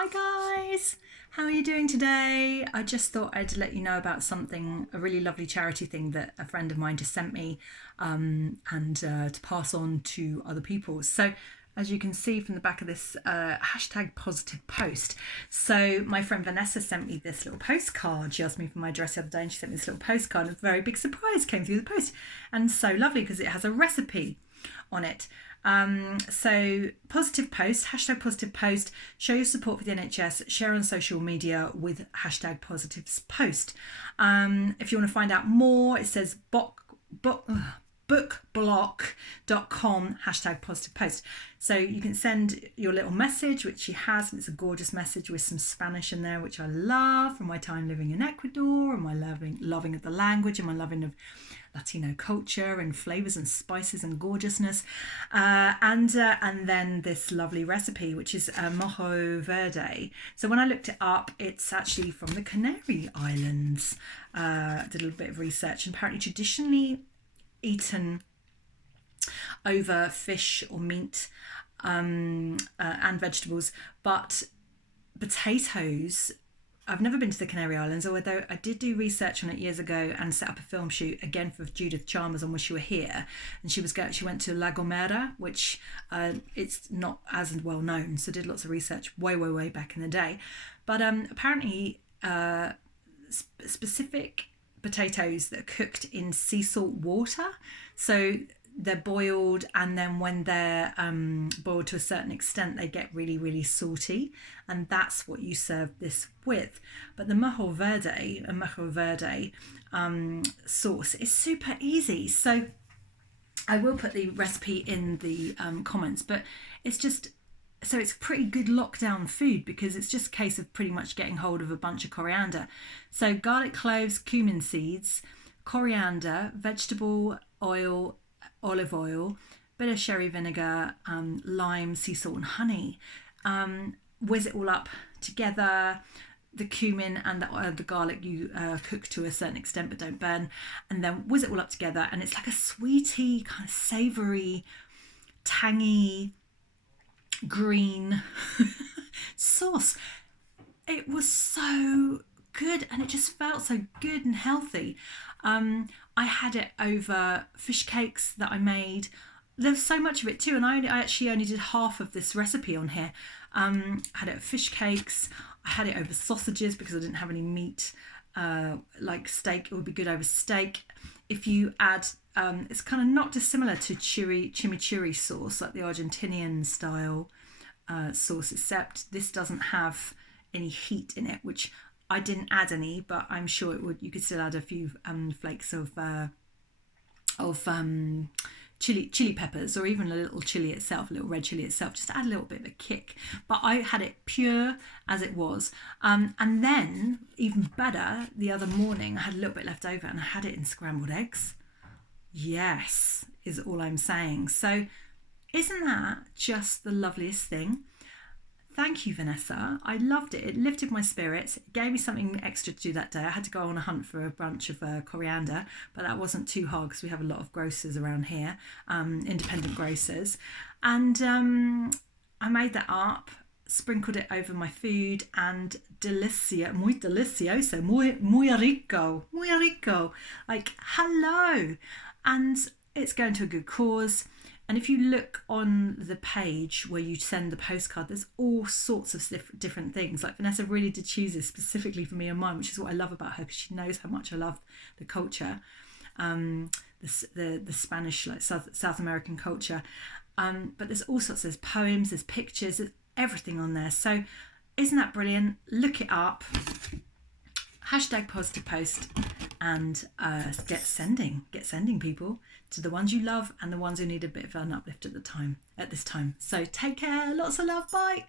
Hi guys, how are you doing today? I just thought I'd let you know about something, a really lovely charity thing that a friend of mine just sent me and to pass on to other people. So as you can see from the back of this hashtag positive post. So my friend Vanessa sent me this little postcard. She asked me for my address the other day and she sent me this little postcard. A very big surprise came through the post, and so lovely because it has a recipe on it. So positive post, hashtag positive post, show your support for the NHS, share on social media with hashtag positives post. If you want to find out more, it says bookblock.com hashtag positive post. So you can send your little message, which she has, and it's a gorgeous message with some Spanish in there, which I love from my time living in Ecuador, and my loving of the language, and my loving of Latino culture and flavors and spices and gorgeousness, and then this lovely recipe, which is Mojo Verde. So when I looked it up, it's actually from the Canary Islands. Did a little bit of research, and apparently traditionally eaten over fish or meat and vegetables, but potatoes. I've never been to the Canary Islands, although I did do research on it years ago and set up a film shoot again for Judith Chalmers on Wish You Were Here, and she went to La Gomera, which it's not as well known, so did lots of research way back in the day. But apparently specific potatoes that are cooked in sea salt water, so they're boiled, and then when they're boiled to a certain extent, they get really salty, and that's what you serve this with. But the Mojo Verde sauce is super easy. So I will put the recipe in the comments, but it's just, so it's pretty good lockdown food because it's just a case of pretty much getting hold of a bunch of coriander. So garlic cloves, cumin seeds, coriander, vegetable oil, olive oil, bit of sherry vinegar, lime, sea salt and honey. Whiz it all up together. The cumin and the garlic you cook to a certain extent but don't burn, and then whiz it all up together, and it's like a sweety, kind of savoury, tangy, green sauce. It was so good, and it just felt so good and healthy. I had it over fish cakes that I made. There's so much of it too, and I actually only did half of this recipe on here. Had it over fish cakes. I had it over sausages because I didn't have any meat, like steak. It would be good over steak. If you add, it's kind of not dissimilar to chimichurri sauce, like the Argentinian style sauce, except this doesn't have any heat in it, which I didn't add any, but I'm sure it would. You could still add a few flakes of chili peppers, or even a little chili itself, a little red chili itself, just to add a little bit of a kick. But I had it pure as it was, and then even better, the other morning I had a little bit left over, and I had it in scrambled eggs. Yes, is all I'm saying. So isn't that just the loveliest thing? Thank you, Vanessa. I loved it. It lifted my spirits. It gave me something extra to do that day. I had to go on a hunt for a bunch of coriander, but that wasn't too hard because we have a lot of grocers around here, independent grocers. And I made that up, sprinkled it over my food, and muy delicioso, muy rico. Like, hello. And it's going to a good cause. And if you look on the page where you send the postcard, there's all sorts of different things. Like Vanessa really did choose this specifically for me and mine, which is what I love about her, because she knows how much I love the culture, the Spanish, like South American culture. But there's all sorts. There's poems, there's pictures, there's everything on there. So isn't that brilliant? Look it up. Hashtag positive post, and get sending people to the ones you love and the ones who need a bit of an uplift at this time. So take care, lots of love, bye.